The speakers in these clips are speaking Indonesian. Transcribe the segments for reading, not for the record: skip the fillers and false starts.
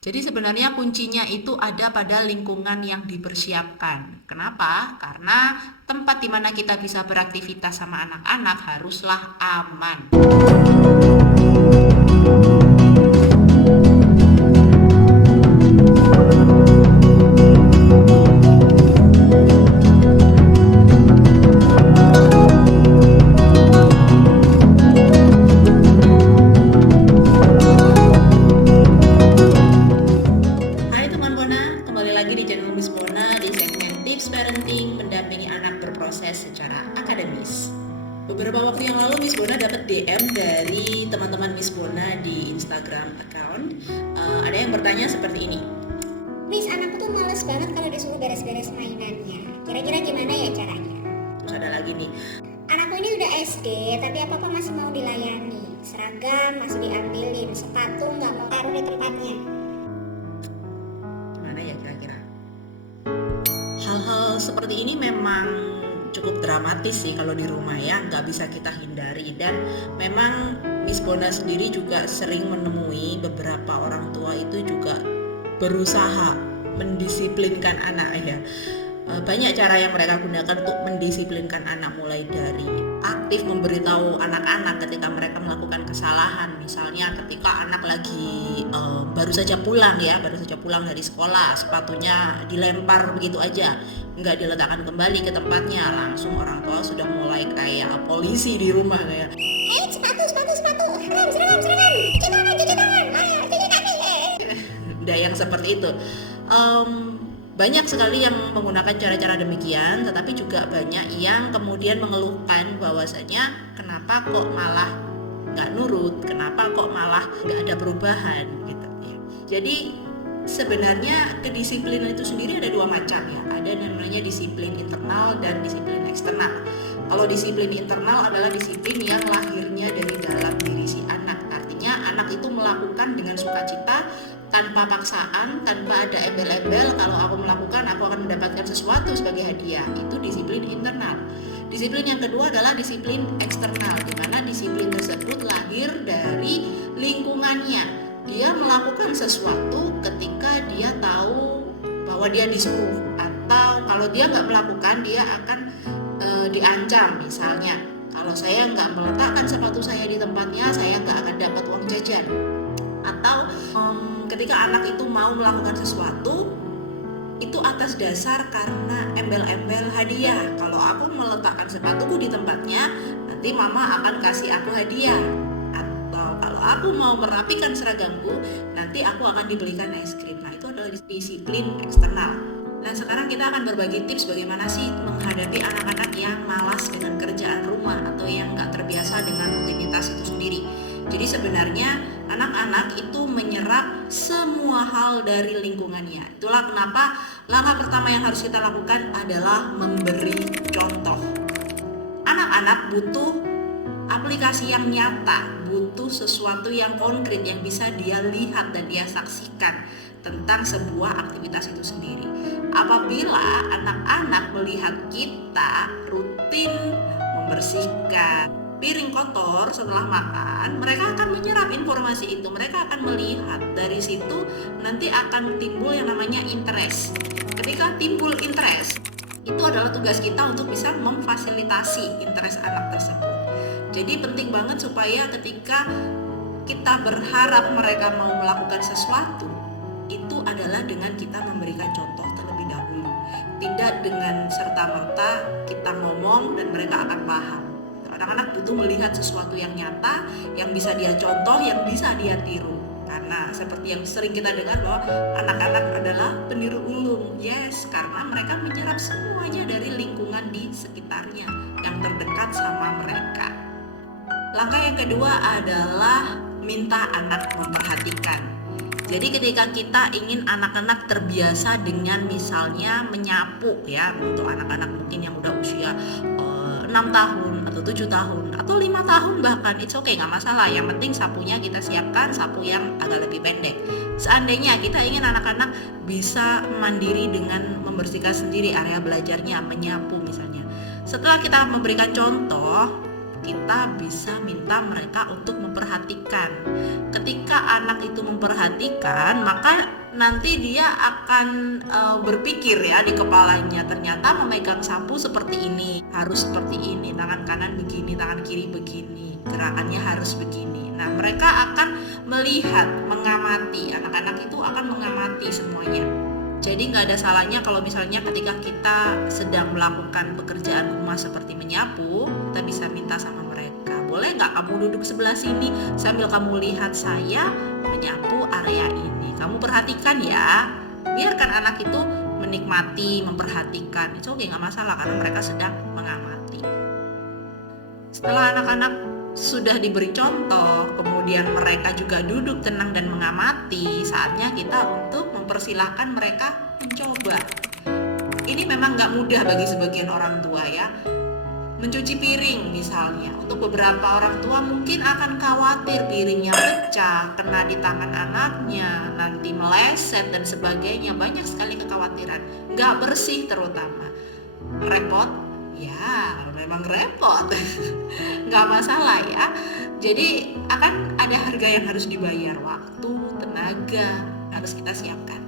Jadi sebenarnya kuncinya itu ada pada lingkungan yang dipersiapkan. Kenapa? Karena tempat di mana kita bisa beraktivitas sama anak-anak haruslah aman. Hai teman Bona, kembali lagi di channel Miss Bona di segmen Tips Parenting mendampingi anak berproses secara akademis. Beberapa waktu yang lalu Miss Bona dapat DM dari teman-teman Miss Bona di Instagram account. Ada yang bertanya seperti ini. Miss, anakku tuh males banget kalau disuruh beres-beres mainannya. Kira-kira gimana ya caranya? Terus ada lagi nih. Anakku ini udah SD, tapi apa-apa masih mau dilayani. Seragam masih diambilin, sepatu nggak mau taruh di tempatnya. Gimana ya kira-kira? Hal-hal seperti ini memang cukup dramatis sih kalau di rumah ya, nggak bisa kita hindari. Dan memang Miss Bona sendiri juga sering menemui beberapa orang tua itu juga berusaha mendisiplinkan anak ya. Banyak cara yang mereka gunakan untuk mendisiplinkan anak, mulai dari aktif memberitahu anak-anak ketika mereka melakukan kesalahan. Misalnya ketika anak lagi baru saja pulang dari sekolah, sepatunya dilempar begitu aja, nggak diletakkan kembali ke tempatnya, langsung orang tua sudah mulai kayak polisi di rumah kayak, Sepatu, seragam, cuci tangan, ayo, cuci kaki. udah yang seperti itu. Banyak sekali yang menggunakan cara-cara demikian, tetapi juga banyak yang kemudian mengeluhkan bahwasanya kenapa kok malah nggak nurut, kenapa kok malah nggak ada perubahan gitu ya. Jadi sebenarnya kedisiplinan itu sendiri ada dua macam ya, ada namanya disiplin internal dan disiplin eksternal. Kalau disiplin internal adalah disiplin yang lahirnya dari dalam diri si anak, artinya anak itu melakukan dengan sukacita, tanpa paksaan, tanpa ada embel-embel. Kalau aku melakukan, aku akan mendapatkan sesuatu sebagai hadiah. Itu disiplin internal. Disiplin yang kedua adalah disiplin eksternal, di mana disiplin tersebut lahir dari lingkungannya. Dia melakukan sesuatu ketika dia tahu bahwa dia disuruh, atau kalau dia nggak melakukan, dia akan diancam. Misalnya, kalau saya nggak meletakkan sepatu saya di tempatnya, saya nggak akan dapat uang jajan. Atau ketika anak itu mau melakukan sesuatu itu atas dasar karena embel-embel hadiah. Kalau aku meletakkan sepatuku di tempatnya, nanti mama akan kasih aku hadiah. Atau kalau aku mau merapikan seragamku, nanti aku akan dibelikan es krim. Nah, itu adalah disiplin eksternal. Nah, sekarang kita akan berbagi tips bagaimana sih menghadapi anak-anak yang malas dengan kerjaan rumah atau yang nggak terbiasa dengan rutinitas itu sendiri. Jadi sebenarnya anak-anak itu menyerap semua hal dari lingkungannya. Itulah kenapa langkah pertama yang harus kita lakukan adalah memberi contoh. Anak-anak butuh aplikasi yang nyata, butuh sesuatu yang konkret yang bisa dia lihat dan dia saksikan tentang sebuah aktivitas itu sendiri. Apabila anak-anak melihat kita rutin membersihkan piring kotor setelah makan, mereka akan menyerap informasi itu, mereka akan melihat dari situ, nanti akan timbul yang namanya interest. Ketika timbul interest, itu adalah tugas kita untuk bisa memfasilitasi interest anak tersebut. Jadi penting banget supaya ketika kita berharap mereka mau melakukan sesuatu, itu adalah dengan kita memberikan contoh terlebih dahulu, tidak dengan serta-merta kita ngomong dan mereka akan paham. Anak-anak butuh melihat sesuatu yang nyata, yang bisa dia contoh, yang bisa dia tiru. Karena seperti yang sering kita dengar bahwa anak-anak adalah peniru ulung. Yes, karena mereka menyerap semuanya dari lingkungan di sekitarnya yang terdekat sama mereka. Langkah yang kedua adalah minta anak memperhatikan. Jadi ketika kita ingin anak-anak terbiasa dengan misalnya menyapu ya, untuk anak-anak mungkin yang udah usia 6 tahun atau 7 tahun atau 5 tahun bahkan, it's okay, nggak masalah. Yang penting sapunya kita siapkan sapu yang agak lebih pendek. Seandainya kita ingin anak-anak bisa mandiri dengan membersihkan sendiri area belajarnya, menyapu misalnya, setelah kita memberikan contoh, oke, kita bisa minta mereka untuk memperhatikan. Ketika anak itu memperhatikan, maka nanti dia akan berpikir ya di kepalanya, ternyata memegang sapu seperti ini, harus seperti ini, tangan kanan begini, tangan kiri begini, gerakannya harus begini. Nah, mereka akan melihat, mengamati, anak-anak itu akan mengamati semuanya. Jadi nggak ada salahnya kalau misalnya ketika kita sedang melakukan pekerjaan rumah seperti menyapu, kita bisa minta sama mereka, boleh nggak kamu duduk sebelah sini sambil kamu lihat saya menyapu area ini, kamu perhatikan ya. Biarkan anak itu menikmati, memperhatikan, itu oke, nggak masalah karena mereka sedang mengamati. Setelah anak-anak sudah diberi contoh, kemudian mereka juga duduk tenang dan mengamati, saatnya kita untuk mempersilahkan mereka mencoba. Ini memang gak mudah bagi sebagian orang tua ya. Mencuci piring misalnya, untuk beberapa orang tua mungkin akan khawatir piringnya pecah, kena di tangan anaknya, nanti meleset dan sebagainya. Banyak sekali kekhawatiran, gak bersih terutama. Repot? Ya, memang repot. Nggak masalah ya. Jadi akan ada harga yang harus dibayar, waktu, tenaga harus kita siapkan.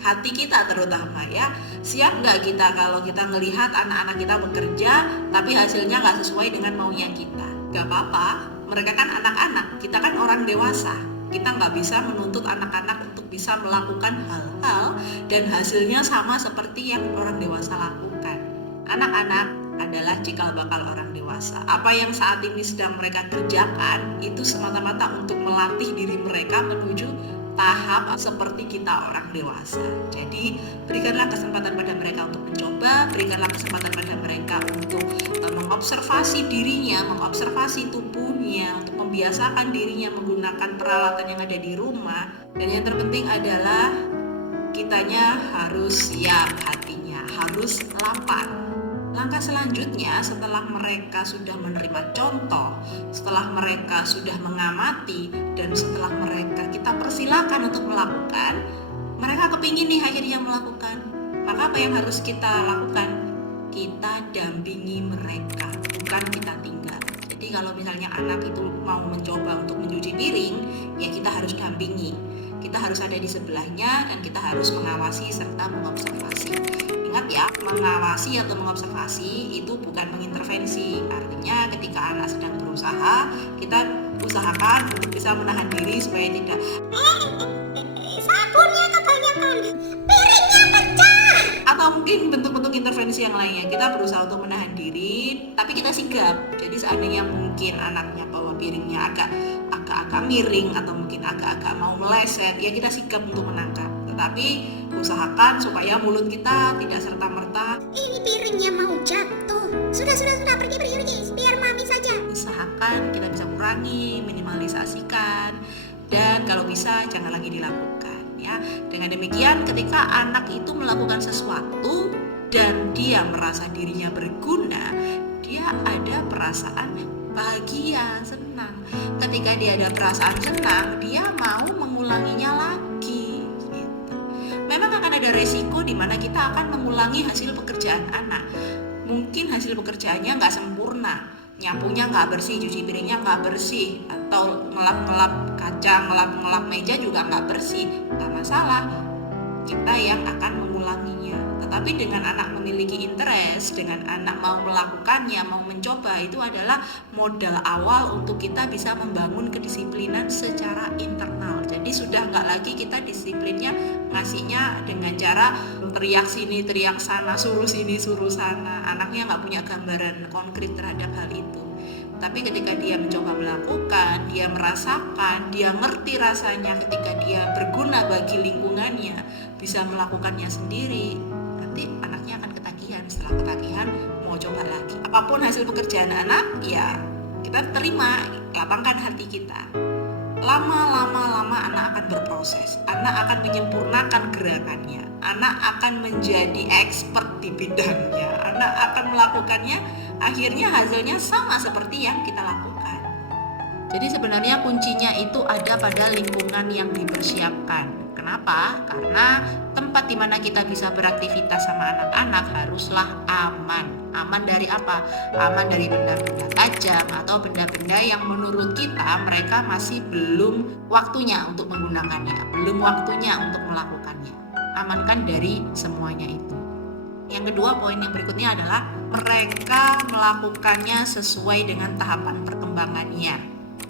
Hati kita terutama ya. Siap nggak kita kalau kita ngelihat anak-anak kita bekerja tapi hasilnya nggak sesuai dengan maunya kita? Nggak apa-apa, mereka kan anak-anak, kita kan orang dewasa. Kita nggak bisa menuntut anak-anak untuk bisa melakukan hal-hal dan hasilnya sama seperti yang orang dewasa lakukan. Anak-anak adalah cikal bakal orang dewasa. Apa yang saat ini sedang mereka kerjakan itu semata-mata untuk melatih diri mereka menuju tahap seperti kita orang dewasa. Jadi berikanlah kesempatan pada mereka untuk mencoba, berikanlah kesempatan pada mereka untuk mengobservasi dirinya, mengobservasi tubuhnya, untuk membiasakan dirinya menggunakan peralatan yang ada di rumah. Dan yang terpenting adalah kitanya harus siap, hatinya harus lapang. Langkah selanjutnya setelah mereka sudah menerima contoh, setelah mereka sudah mengamati, dan setelah mereka kita persilakan untuk melakukan, mereka kepingin nih akhirnya melakukan. Maka apa yang harus kita lakukan? Kita dampingi mereka, bukan kita tinggal. Jadi kalau misalnya anak itu mau mencoba untuk mencuci piring, ya kita harus dampingi. Kita harus ada di sebelahnya dan kita harus mengawasi serta mengobservasi. Ingat ya, mengawasi atau mengobservasi itu bukan mengintervensi. Artinya ketika anak sedang berusaha, kita usahakan untuk bisa menahan diri supaya tidak sabunnya kebanyakan, piringnya pecah. Atau mungkin bentuk-bentuk intervensi yang lainnya. Kita berusaha untuk menahan diri, tapi kita sigap. Jadi seandainya mungkin anaknya bawa piringnya agak miring atau mungkin agak mau meleset, ya kita sigap untuk menangkap. Tetapi usahakan supaya mulut kita tidak serta-merta Ini piringnya mau jatuh. Sudah, pergi, biar mami saja. Usahakan kita bisa kurangi, minimalisasikan, dan kalau bisa jangan lagi dilakukan ya. Dengan demikian ketika anak itu melakukan sesuatu dan dia merasa dirinya berguna, dia ada perasaan bahagia, senang. Ketika dia ada perasaan senang, dia mau mengulanginya lagi gitu. Memang akan ada resiko di mana kita akan mengulangi hasil pekerjaan anak. Mungkin hasil pekerjaannya nggak sempurna, nyapunya nggak bersih, cuci piringnya nggak bersih, atau ngelap-ngelap kaca, ngelap-ngelap meja juga nggak bersih. Nggak masalah, kita yang akan mengulanginya. Tetapi dengan anak memiliki interest, dengan anak mau melakukannya, mau mencoba, itu adalah modal awal untuk kita bisa membangun kedisiplinan secara internal. Jadi sudah nggak lagi kita disiplinnya ngasihnya dengan cara teriak sini, teriak sana, suruh sini, suruh sana. Anaknya nggak punya gambaran konkret terhadap hal itu. Tapi ketika dia mencoba melakukan, dia merasakan, dia ngerti rasanya ketika dia berguna bagi lingkungannya, bisa melakukannya sendiri, nanti anaknya akan ketagihan. Setelah ketagihan mau coba lagi. Apapun hasil pekerjaan anak, ya kita terima, lapangkan hati kita. Lama-lama anak akan berproses, anak akan menyempurnakan gerakannya, anak akan menjadi expert di bidangnya, anak akan melakukannya, akhirnya hasilnya sama seperti yang kita lakukan. Jadi sebenarnya kuncinya itu ada pada lingkungan yang dipersiapkan. Kenapa? Karena tempat di mana kita bisa beraktivitas sama anak-anak haruslah aman. Aman dari apa? Aman dari benda-benda tajam atau benda-benda yang menurut kita mereka masih belum waktunya untuk menggunakannya, belum waktunya untuk melakukannya. Amankan dari semuanya itu. Yang kedua, poin yang berikutnya adalah mereka melakukannya sesuai dengan tahapan perkembangannya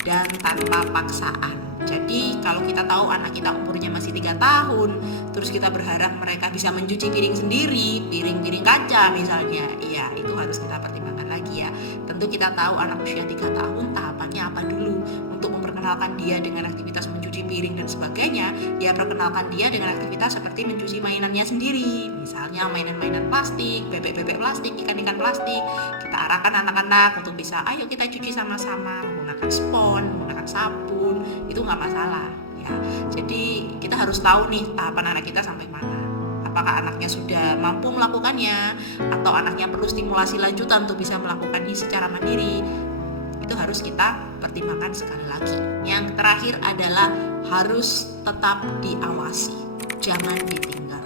dan tanpa paksaan. Jadi kalau kita tahu anak kita umurnya masih 3 tahun, terus kita berharap mereka bisa mencuci piring sendiri, piring-piring kaca misalnya, iya itu harus kita pertimbangkan lagi ya. Tentu kita tahu anak usia 3 tahun tahapannya apa dulu. Untuk memperkenalkan dia dengan aktivitas mencuci piring dan sebagainya, ya perkenalkan dia dengan aktivitas seperti mencuci mainannya sendiri. Misalnya mainan-mainan plastik, bebek-bebek plastik, ikan-ikan plastik. Kita arahkan anak-anak untuk bisa, ayo kita cuci sama-sama menggunakan spons, menggunakan sabun, itu nggak masalah ya. Jadi kita harus tahu nih tahapan anak kita sampai mana. Apakah anaknya sudah mampu melakukannya atau anaknya perlu stimulasi lanjutan untuk bisa melakukannya secara mandiri. Itu harus kita pertimbangkan sekali lagi. Yang terakhir adalah harus tetap diawasi, jangan ditinggal.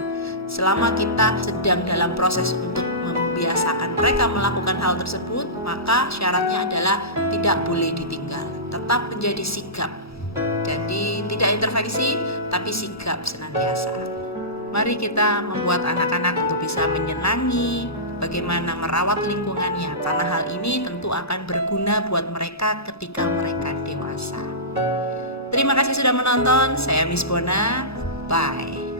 Selama kita sedang dalam proses untuk membiasakan mereka melakukan hal tersebut, maka syaratnya adalah tidak boleh ditinggal, tetap menjadi sigap. Jadi tidak intervensi tapi sigap senantiasa. Mari kita membuat anak-anak untuk bisa menyenangi bagaimana merawat lingkungannya, karena hal ini tentu akan berguna buat mereka ketika mereka dewasa. Terima kasih sudah menonton, saya Miss Bona, bye.